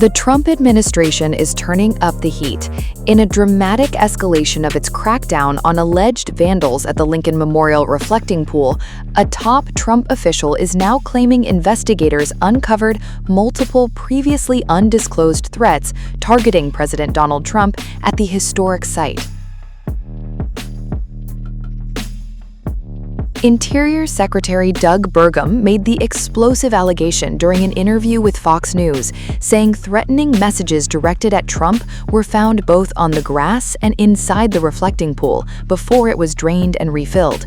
The Trump administration is turning up the heat. In a dramatic escalation of its crackdown on alleged vandals at the Lincoln Memorial reflecting pool, a top Trump official is now claiming investigators uncovered multiple previously undisclosed threats targeting President Donald Trump at the historic site. Interior Secretary Doug Burgum made the explosive allegation during an interview with Fox News, saying threatening messages directed at Trump were found both on the grass and inside the reflecting pool before it was drained and refilled.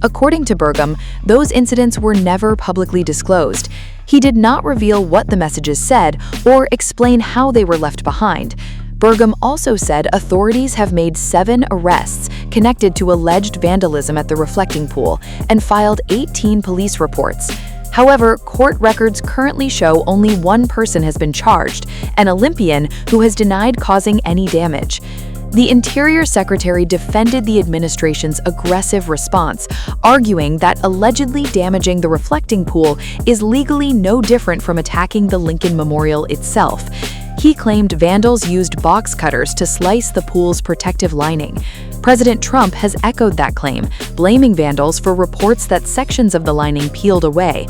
According to Burgum, those incidents were never publicly disclosed. He did not reveal what the messages said or explain how they were left behind. Burgum also said authorities have made 7 arrests connected to alleged vandalism at the reflecting pool and filed 18 police reports. However, court records currently show only one person has been charged, an Olympian who has denied causing any damage. The Interior Secretary defended the administration's aggressive response, arguing that allegedly damaging the reflecting pool is legally no different from attacking the Lincoln Memorial itself. He claimed vandals used box cutters to slice the pool's protective lining. President Trump has echoed that claim, blaming vandals for reports that sections of the lining peeled away.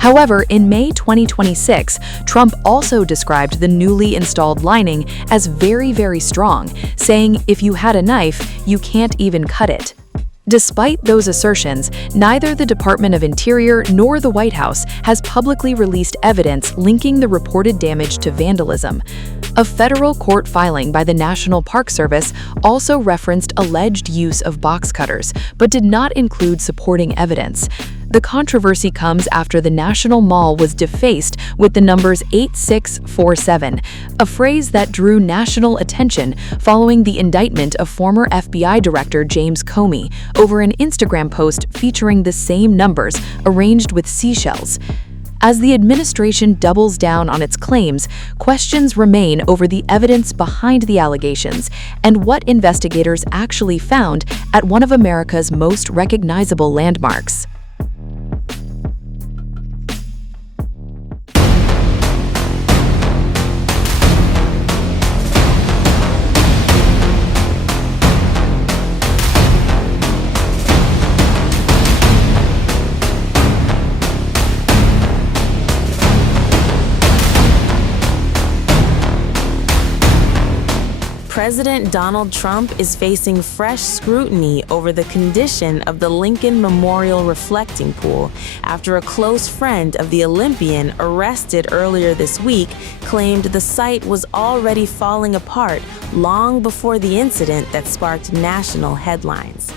However, in May 2026, Trump also described the newly installed lining as very, very strong, saying if you had a knife, you can't even cut it. Despite those assertions, neither the Department of Interior nor the White House has publicly released evidence linking the reported damage to vandalism. A federal court filing by the National Park Service also referenced alleged use of box cutters, but did not include supporting evidence. The controversy comes after the National Mall was defaced with the numbers 8647, a phrase that drew national attention following the indictment of former FBI Director James Comey over an Instagram post featuring the same numbers arranged with seashells. As the administration doubles down on its claims, questions remain over the evidence behind the allegations and what investigators actually found at one of America's most recognizable landmarks. President Donald Trump is facing fresh scrutiny over the condition of the Lincoln Memorial reflecting pool after a close friend of the Olympian, arrested earlier this week, claimed the site was already falling apart long before the incident that sparked national headlines.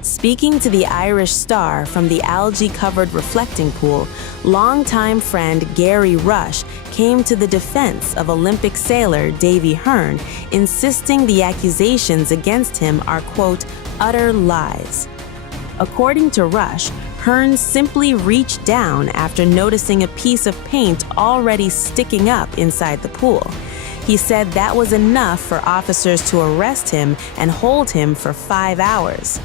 Speaking to the Irish Star from the algae-covered reflecting pool, longtime friend Gary Rush came to the defense of Olympic sailor Davy Hearn, insisting the accusations against him are, quote, utter lies. According to Rush, Hearn simply reached down after noticing a piece of paint already sticking up inside the pool. He said that was enough for officers to arrest him and hold him for 5 hours.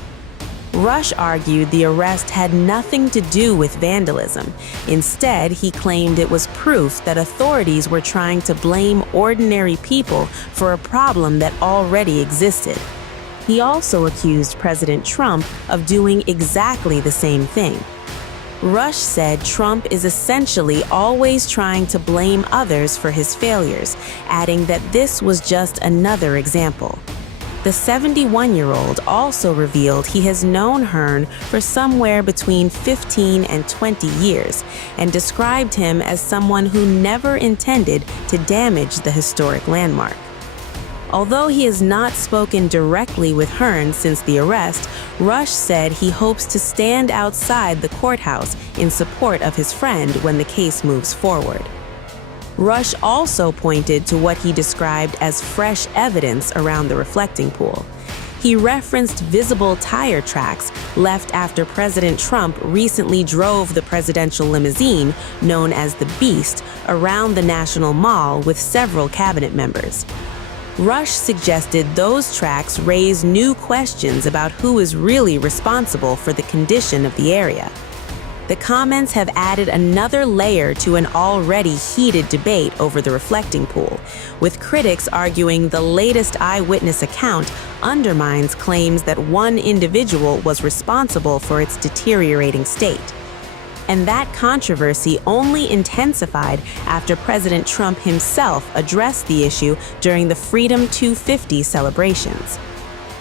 Rush argued the arrest had nothing to do with vandalism. Instead, he claimed it was proof that authorities were trying to blame ordinary people for a problem that already existed. He also accused President Trump of doing exactly the same thing. Rush said Trump is essentially always trying to blame others for his failures, adding that this was just another example. The 71-year-old also revealed he has known Hearn for somewhere between 15 and 20 years and described him as someone who never intended to damage the historic landmark. Although he has not spoken directly with Hearn since the arrest, Rush said he hopes to stand outside the courthouse in support of his friend when the case moves forward. Rush also pointed to what he described as fresh evidence around the reflecting pool. He referenced visible tire tracks left after President Trump recently drove the presidential limousine, known as the Beast, around the National Mall with several cabinet members. Rush suggested those tracks raise new questions about who is really responsible for the condition of the area. The comments have added another layer to an already heated debate over the reflecting pool, with critics arguing the latest eyewitness account undermines claims that one individual was responsible for its deteriorating state. And that controversy only intensified after President Trump himself addressed the issue during the Freedom 250 celebrations.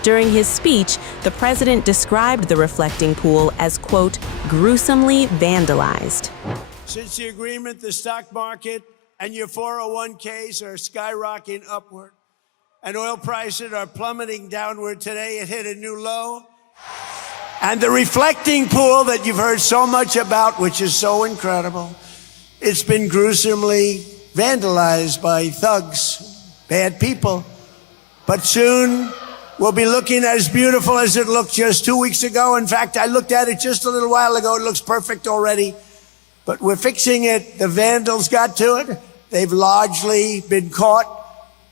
During his speech, the president described the reflecting pool as, quote, gruesomely vandalized. Since the agreement, the stock market and your 401ks are skyrocketing upward, and oil prices are plummeting downward. Today, it hit a new low. And the reflecting pool that you've heard so much about, which is so incredible, it's been gruesomely vandalized by thugs, bad people. But soon, we'll be looking as beautiful as it looked just 2 weeks ago. In fact, I looked at it just a little while ago. It looks perfect already. But we're fixing it. The vandals got to it. They've largely been caught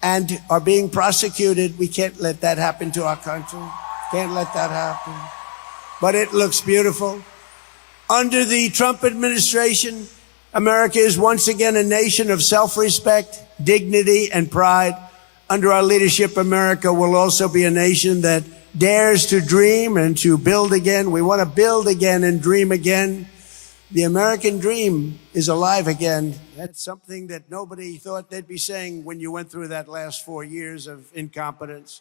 and are being prosecuted. We can't let that happen to our country. Can't let that happen. But it looks beautiful. Under the Trump administration, America is once again a nation of self-respect, dignity, and pride. Under our leadership, America will also be a nation that dares to dream and to build again. We want to build again and dream again. The American dream is alive again. That's something that nobody thought they'd be saying when you went through that last 4 years of incompetence.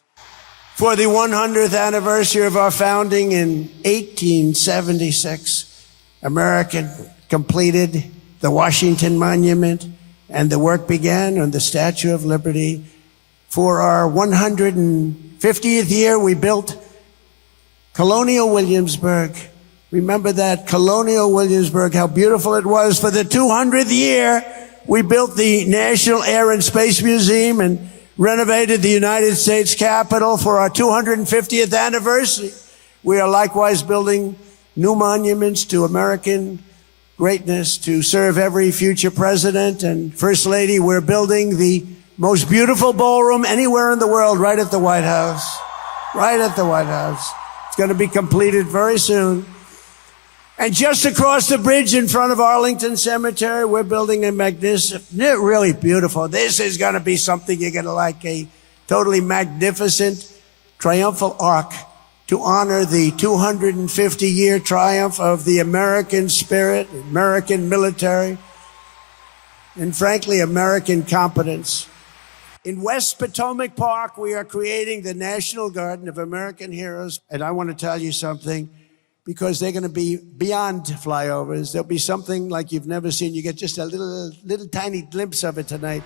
For the 100th anniversary of our founding in 1876, America completed the Washington Monument, and the work began on the Statue of Liberty. For our 150th year, we built Colonial Williamsburg. Remember that, Colonial Williamsburg, how beautiful it was. For the 200th year, we built the National Air and Space Museum and renovated the United States Capitol. For our 250th anniversary, we are likewise building new monuments to American greatness to serve every future president and First Lady. We're building the most beautiful ballroom anywhere in the world right at the White House. Right at the White House. It's going to be completed very soon. And just across the bridge in front of Arlington Cemetery, we're building a magnificent, really beautiful. This is going to be something you're going to like, a totally magnificent triumphal arch to honor the 250-year triumph of the American spirit, American military, and frankly, American competence. In West Potomac Park, we are creating the National Garden of American Heroes. And I want to tell you something, because they're going to be beyond flyovers. There'll be something like you've never seen. You get just a little tiny glimpse of it tonight.